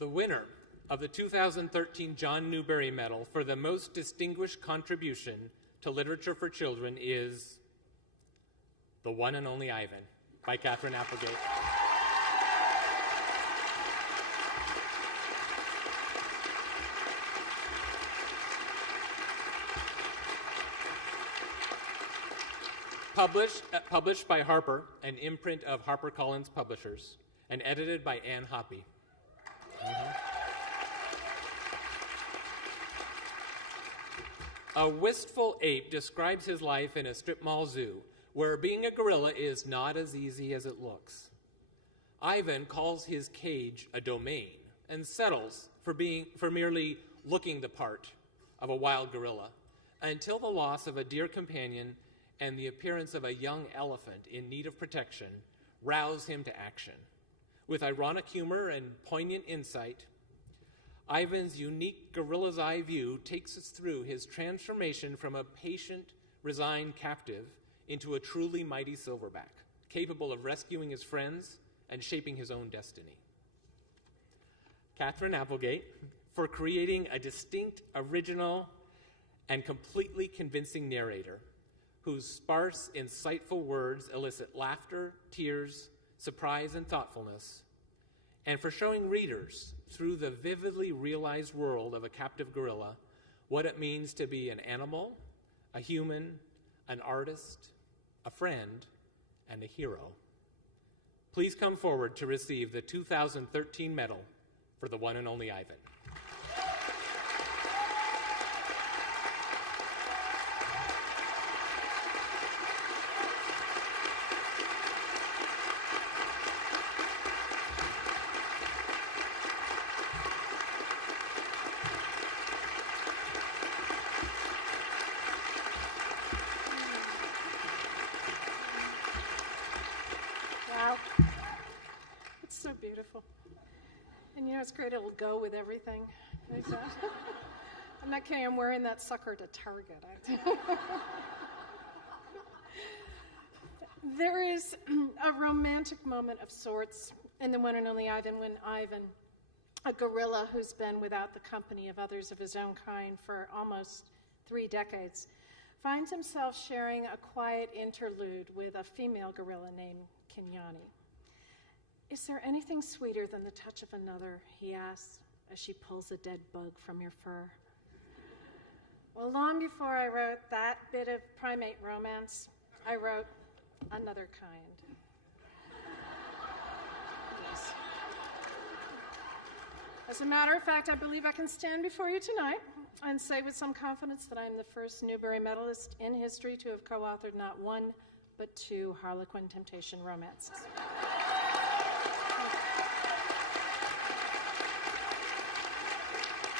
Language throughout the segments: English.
The winner of the 2013 John Newbery Medal for the most distinguished contribution to literature for children is The One and Only Ivan by Katherine Applegate. Published by Harper, an imprint of HarperCollins Publishers, and edited by Anne Hoppy. A wistful ape describes his life in a strip mall zoo, where being a gorilla is not as easy as it looks. Ivan calls his cage a domain and settles for merely looking the part of a wild gorilla, until the loss of a dear companion and the appearance of a young elephant in need of protection rouse him to action. With ironic humor and poignant insight, Ivan's unique gorilla's eye view takes us through his transformation from a patient, resigned captive into a truly mighty silverback, capable of rescuing his friends and shaping his own destiny. Katherine Applegate, for creating a distinct, original, and completely convincing narrator whose sparse, insightful words elicit laughter, tears, surprise, and thoughtfulness, and for showing readers, through the vividly realized world of a captive gorilla, what it means to be an animal, a human, an artist, a friend, and a hero. Please come forward to receive the 2013 medal for The One and Only Ivan. It's so beautiful. And you know, it's great, it'll go with everything. I'm not kidding, I'm wearing that sucker to Target. There is a romantic moment of sorts in The One and Only Ivan when Ivan, a gorilla who's been without the company of others of his own kind for almost 3 decades, finds himself sharing a quiet interlude with a female gorilla named Kenyani. "Is there anything sweeter than the touch of another?" he asks as she pulls a dead bug from your fur. Well, long before I wrote that bit of primate romance, I wrote Another Kind. Yes. As a matter of fact, I believe I can stand before you tonight and say with some confidence that I am the first Newbery medalist in history to have co-authored not one, but 2 Harlequin temptation romances.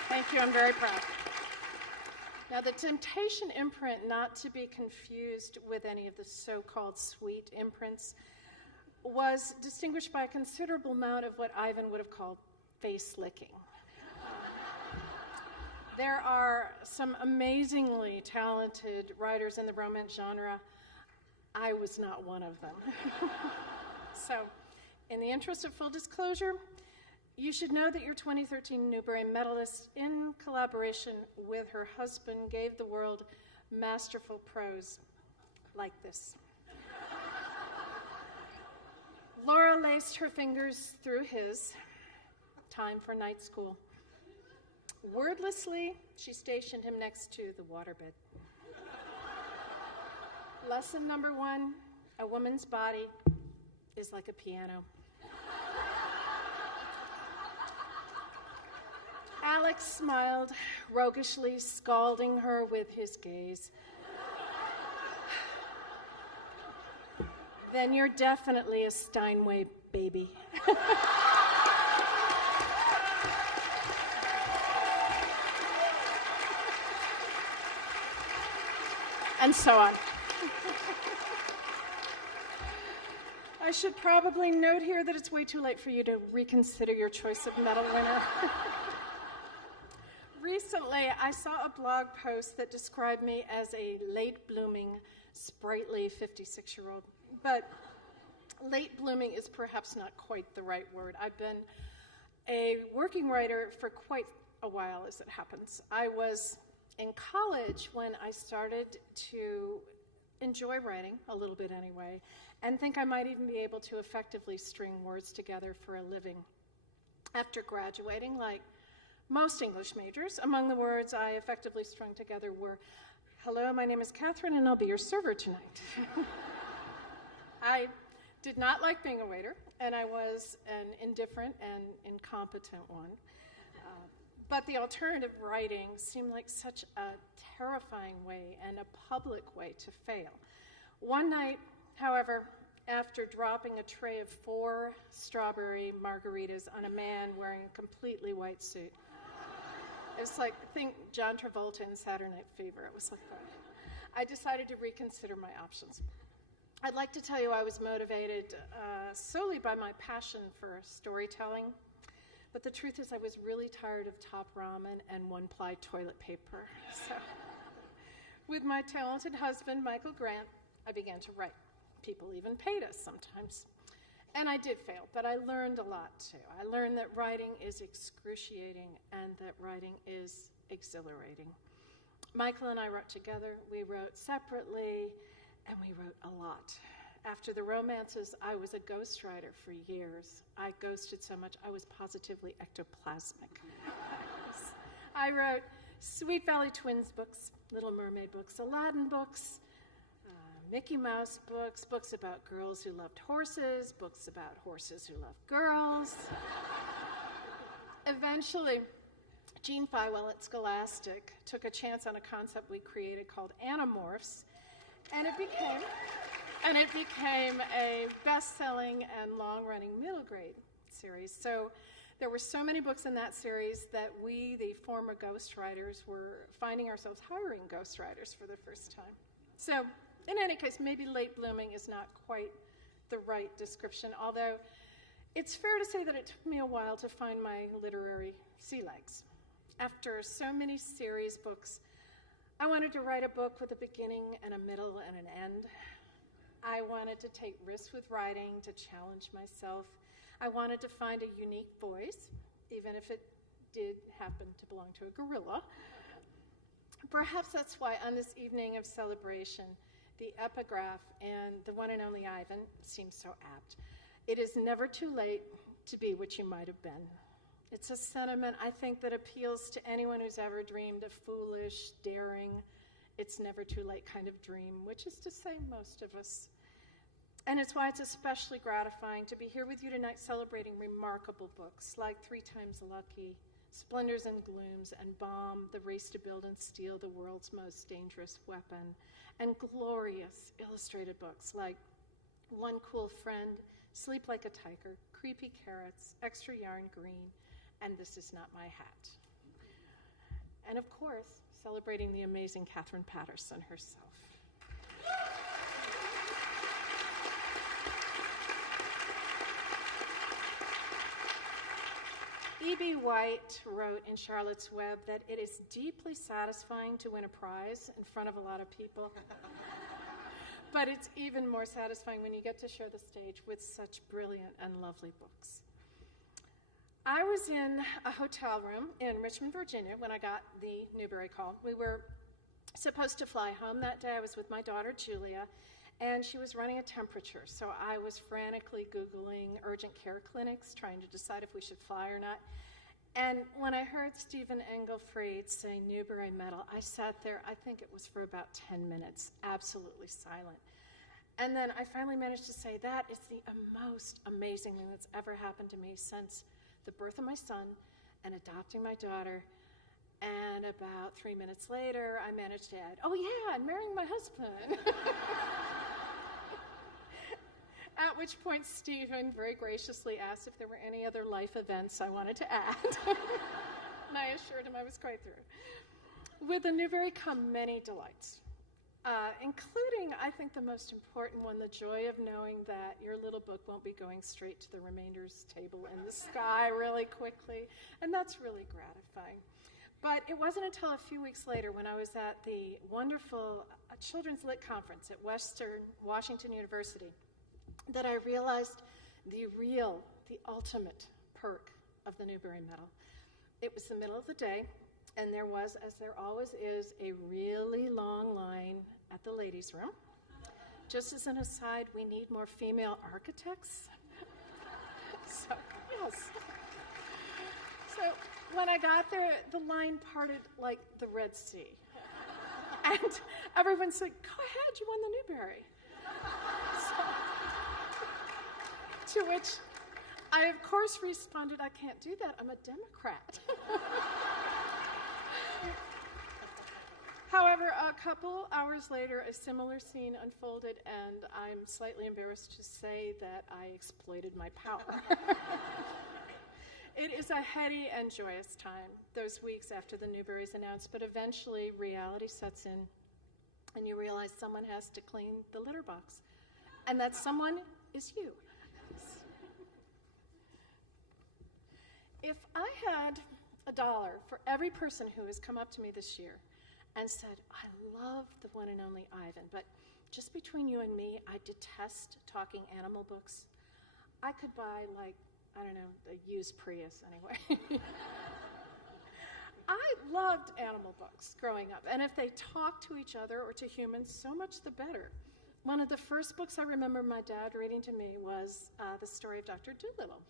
Thank you, I'm very proud. Now, the temptation imprint, not to be confused with any of the so-called sweet imprints, was distinguished by a considerable amount of what Ivan would have called face licking. There are some amazingly talented writers in the romance genre. I was not one of them. So, in the interest of full disclosure, you should know that your 2013 Newbery medalist, in collaboration with her husband, gave the world masterful prose like this. Laura laced her fingers through his. Time for night school. Wordlessly, she stationed him next to the waterbed. Lesson number 1, a woman's body is like a piano. Alex smiled, roguishly scalding her with his gaze. Then you're definitely a Steinway baby. And so on. I should probably note here that it's way too late for you to reconsider your choice of medal winner. Recently, I saw a blog post that described me as a late-blooming, sprightly 56-year-old. But late-blooming is perhaps not quite the right word. I've been a working writer for quite a while, as it happens. I was in college when I started to enjoy writing, a little bit anyway, and think I might even be able to effectively string words together for a living. After graduating, like most English majors, among the words I effectively strung together were, "Hello, my name is Katherine, and I'll be your server tonight." I did not like being a waiter, and I was an indifferent and incompetent one. But the alternative writing seemed like such a terrifying way and a public way to fail. One night, however, after dropping a tray of 4 strawberry margaritas on a man wearing a completely white suit, it's like, think John Travolta in Saturday Night Fever. It was like that. I decided to reconsider my options. I'd like to tell you I was motivated solely by my passion for storytelling, but the truth is I was really tired of top ramen and 1-ply toilet paper. So, with my talented husband, Michael Grant, I began to write. People even paid us sometimes. And I did fail, but I learned a lot too. I learned that writing is excruciating and that writing is exhilarating. Michael and I wrote together, we wrote separately, and we wrote a lot. After the romances, I was a ghostwriter for years. I ghosted so much, I was positively ectoplasmic. I wrote Sweet Valley Twins books, Little Mermaid books, Aladdin books, Mickey Mouse books, books about girls who loved horses, books about horses who loved girls. Eventually, Gene Feiwell at Scholastic took a chance on a concept we created called Animorphs, and it became a best-selling and long-running middle grade series. So there were so many books in that series that we, the former ghostwriters, were finding ourselves hiring ghostwriters for the first time. So in any case, maybe late blooming is not quite the right description, although it's fair to say that it took me a while to find my literary sea legs. After so many series books, I wanted to write a book with a beginning and a middle and an end. I wanted to take risks with writing, to challenge myself. I wanted to find a unique voice, even if it did happen to belong to a gorilla. Perhaps that's why on this evening of celebration, the epigraph and the one and only Ivan seems so apt. It is never too late to be what you might have been. It's a sentiment, I think, that appeals to anyone who's ever dreamed a foolish, daring, it's never too late kind of dream, which is to say most of us. And it's why it's especially gratifying to be here with you tonight celebrating remarkable books like 3 Times Lucky, Splendors and Glooms, and Bomb, The Race to Build and Steal the World's Most Dangerous Weapon, and glorious illustrated books like One Cool Friend, Sleep Like a Tiger, Creepy Carrots, Extra Yarn Green, and This Is Not My Hat. And of course, celebrating the amazing Katherine Patterson herself. E.B. White wrote in Charlotte's Web that it is deeply satisfying to win a prize in front of a lot of people. But it's even more satisfying when you get to share the stage with such brilliant and lovely books. I was in a hotel room in Richmond, Virginia, when I got the Newbery call. We were supposed to fly home that day. I was with my daughter, Julia, and she was running a temperature. So I was frantically Googling urgent care clinics, trying to decide if we should fly or not. And when I heard Stephen Engelfried say Newbery Medal, I sat there, I think it was for about 10 minutes, absolutely silent. And then I finally managed to say, that is the most amazing thing that's ever happened to me since the birth of my son and adopting my daughter. And about 3 minutes later, I managed to add, oh yeah, and marrying my husband. At which point, Stephen very graciously asked if there were any other life events I wanted to add. And I assured him I was quite through. With the Newbery come many delights, including, I think, the most important one, the joy of knowing that your little book won't be going straight to the remainders table in the sky really quickly. And that's really gratifying. But it wasn't until a few weeks later when I was at the wonderful Children's Lit Conference at Western Washington University that I realized the ultimate perk of the Newbery Medal. It was the middle of the day, and there was, as there always is, a really long line at the ladies' room. Just as an aside, we need more female architects. So, yes. So when I got there, the line parted like the Red Sea. And everyone said, "Go ahead, you won the Newbery." So, to which I, of course, responded, "I can't do that. I'm a Democrat." However, a couple hours later, a similar scene unfolded, and I'm slightly embarrassed to say that I exploited my power. It is a heady and joyous time, those weeks after the Newberry's announced, but eventually reality sets in, and you realize someone has to clean the litter box, and that someone is you. If I had $1 for every person who has come up to me this year and said, "I love the one and only Ivan, but just between you and me, I detest talking animal books," I could buy, like, I don't know, a used Prius anyway. I loved animal books growing up, and if they talked to each other or to humans, so much the better. One of the first books I remember my dad reading to me was the story of Dr. Dolittle.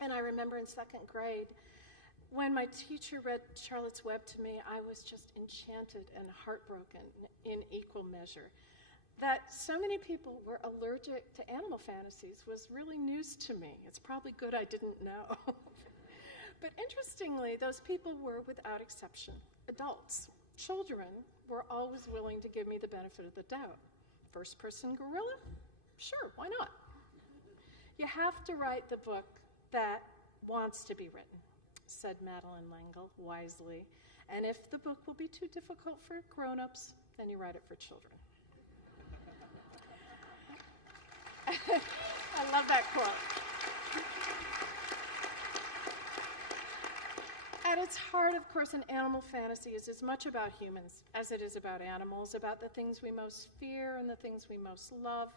And I remember in second grade, when my teacher read Charlotte's Web to me, I was just enchanted and heartbroken in equal measure. That so many people were allergic to animal fantasies was really news to me. It's probably good I didn't know. But interestingly, those people were, without exception, adults. Children were always willing to give me the benefit of the doubt. First-person gorilla? Sure, why not? You have to write the book that wants to be written, said Madeline L'Engle wisely. And if the book will be too difficult for grown-ups, then you write it for children. I love that quote. At its heart, of course, an animal fantasy is as much about humans as it is about animals, about the things we most fear and the things we most love,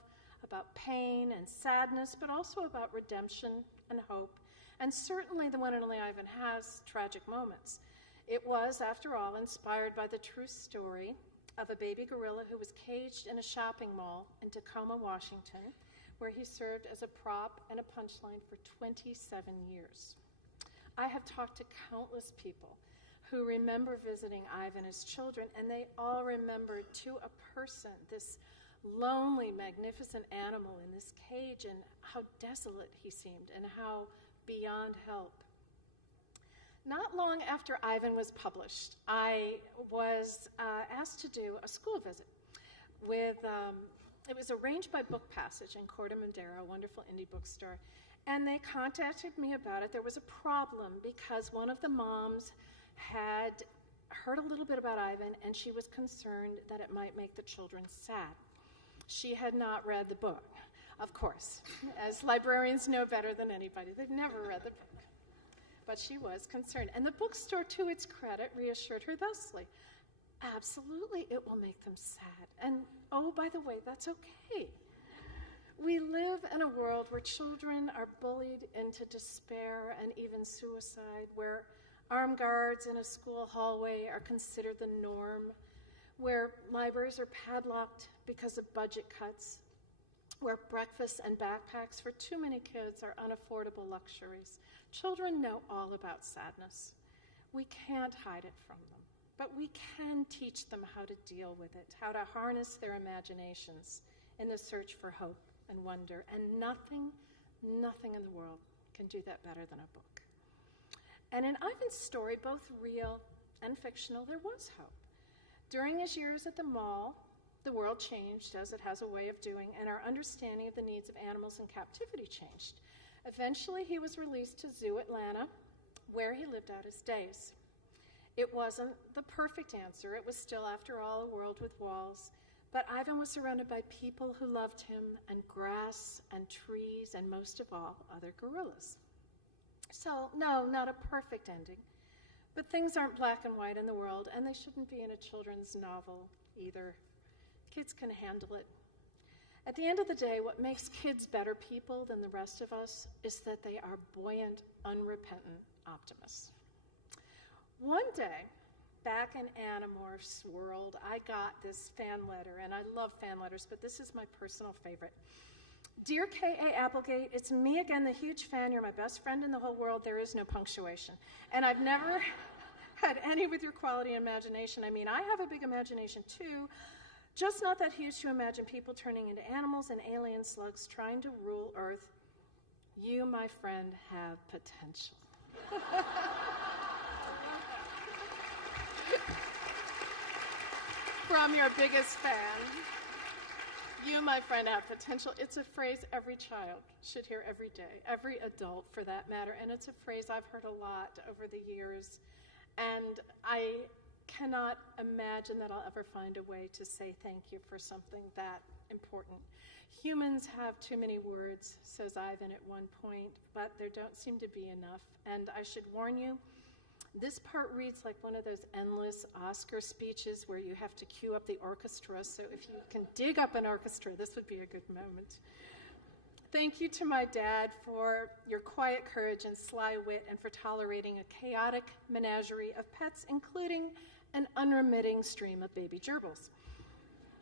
about pain and sadness, but also about redemption and hope. And certainly the one and only Ivan has tragic moments. It was, after all, inspired by the true story of a baby gorilla who was caged in a shopping mall in Tacoma, Washington, where he served as a prop and a punchline for 27 years. I have talked to countless people who remember visiting Ivan as children, and they all remember to a person this lonely, magnificent animal in this cage and how desolate he seemed and how beyond help. Not long after Ivan was published, I was asked to do a school visit with, it was arranged by Book Passage in Corte Madera, a wonderful indie bookstore, and they contacted me about it. There was a problem because one of the moms had heard a little bit about Ivan, and she was concerned that it might make the children sad. She had not read the book, of course, as librarians know better than anybody. They've never read the book. But she was concerned. And the bookstore, to its credit, reassured her thusly. Absolutely, it will make them sad. And, oh, by the way, that's okay. We live in a world where children are bullied into despair and even suicide, where armed guards in a school hallway are considered the norm, where libraries are padlocked because of budget cuts, where breakfasts and backpacks for too many kids are unaffordable luxuries. Children know all about sadness. We can't hide it from them, but we can teach them how to deal with it, how to harness their imaginations in the search for hope and wonder, and nothing in the world can do that better than a book. And in Ivan's story, both real and fictional, there was hope. During his years at the mall, the world changed, as it has a way of doing, and our understanding of the needs of animals in captivity changed. Eventually, he was released to Zoo Atlanta, where he lived out his days. It wasn't the perfect answer. It was still, after all, a world with walls. But Ivan was surrounded by people who loved him, and grass and trees, and most of all, other gorillas. So, no, not a perfect ending. But things aren't black and white in the world, and they shouldn't be in a children's novel either. Kids can handle it. At the end of the day, what makes kids better people than the rest of us is that they are buoyant, unrepentant optimists. One day, back in Animorph's world, I got this fan letter, and I love fan letters, but this is my personal favorite. Dear K.A. Applegate, it's me again, the huge fan. You're my best friend in the whole world. There is no punctuation. And I've never had any with your quality and imagination. I mean, I have a big imagination too, just not that huge to imagine people turning into animals and alien slugs trying to rule Earth. You, my friend, have potential. From your biggest fan. You, my friend, have potential. It's a phrase every child should hear every day, every adult for that matter, and it's a phrase I've heard a lot over the years, and I cannot imagine that I'll ever find a way to say thank you for something that important. Humans have too many words, says Ivan at one point, but there don't seem to be enough, and I should warn you, this part reads like one of those endless Oscar speeches where you have to cue up the orchestra, so if you can dig up an orchestra, this would be a good moment. Thank you to my dad for your quiet courage and sly wit and for tolerating a chaotic menagerie of pets, including an unremitting stream of baby gerbils.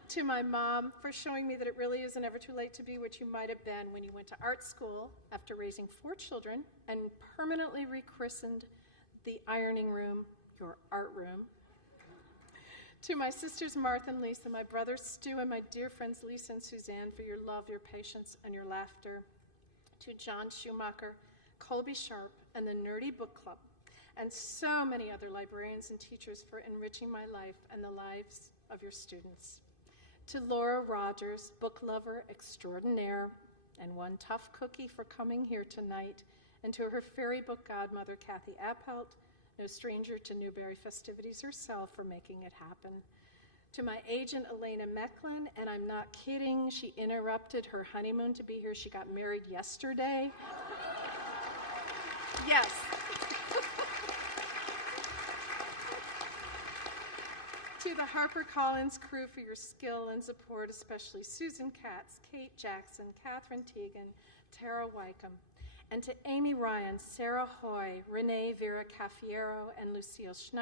To my mom for showing me that it really isn't ever too late to be what you might have been when you went to art school after raising 4 children and permanently rechristened the ironing room your art room. To my sisters Martha and Lisa, my brothers Stu, and my dear friends Lisa and Suzanne for your love, your patience, and your laughter. To John Schumacher, Colby Sharp, and the Nerdy Book Club, and so many other librarians and teachers for enriching my life and the lives of your students. To Laura Rogers, book lover extraordinaire, and one tough cookie for coming here tonight, and to her fairy book godmother, Kathy Applegate, no stranger to Newberry festivities herself, for making it happen. To my agent, Elena Mecklin, and I'm not kidding, she interrupted her honeymoon to be here. She got married yesterday. Yes. To the HarperCollins crew for your skill and support, especially Susan Katz, Kate Jackson, Catherine Teagan, Tara Wykeham. And to Amy Ryan, Sarah Hoy, Renee Vera Caffiero, and Lucille Schneider.